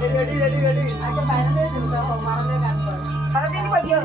ready ready ready আচ্ছা বাইরে নিয়ে শুরু করো মারলে গান করো সারাদিন বাজিও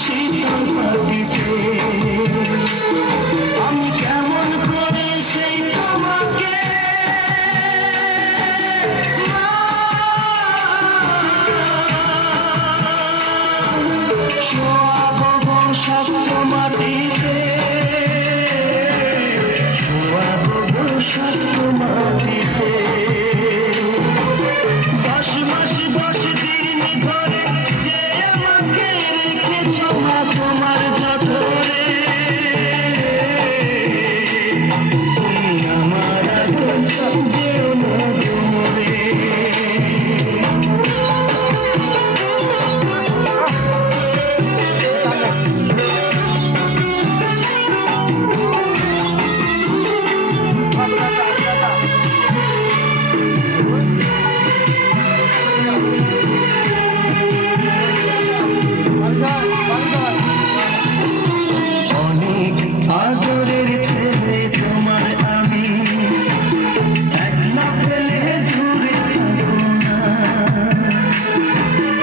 শীতল মাটিতে আমি কেমন করে সেই তোমাকে শোয়াবো শক্ত মাটিতে শোয়াবো শক্ত মাটিতে 10 মাস 10 দিন ধরে যে আমাকে রেখেছো তোমার জঠরে তুমি আমার যেও না দূরে অনেক আদরের ছেলে তোমার আমি একলা পেলে দূরে থাকো না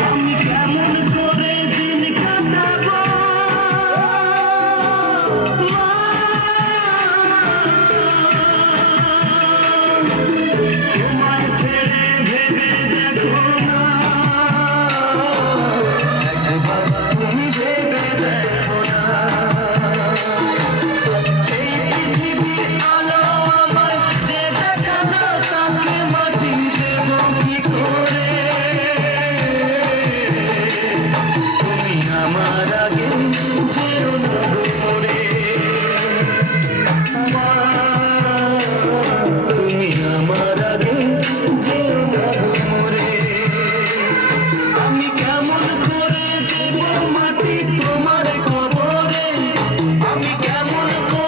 আমি কেমন করে দিন কাটাবো তোমায় ছেড়ে ভেবে দেখো না একবার তুমি ভেবে দেখো না এই পৃথিবীর আলো আমায় যে দেখালো তাকে মাটি দেব কি করে তুমি আমার আগে যেও না দূরে তুমি আমার আগে যেও না দূরে আমি কেমন করে দেব মাটি তোমার কবরে আমি কেমন করে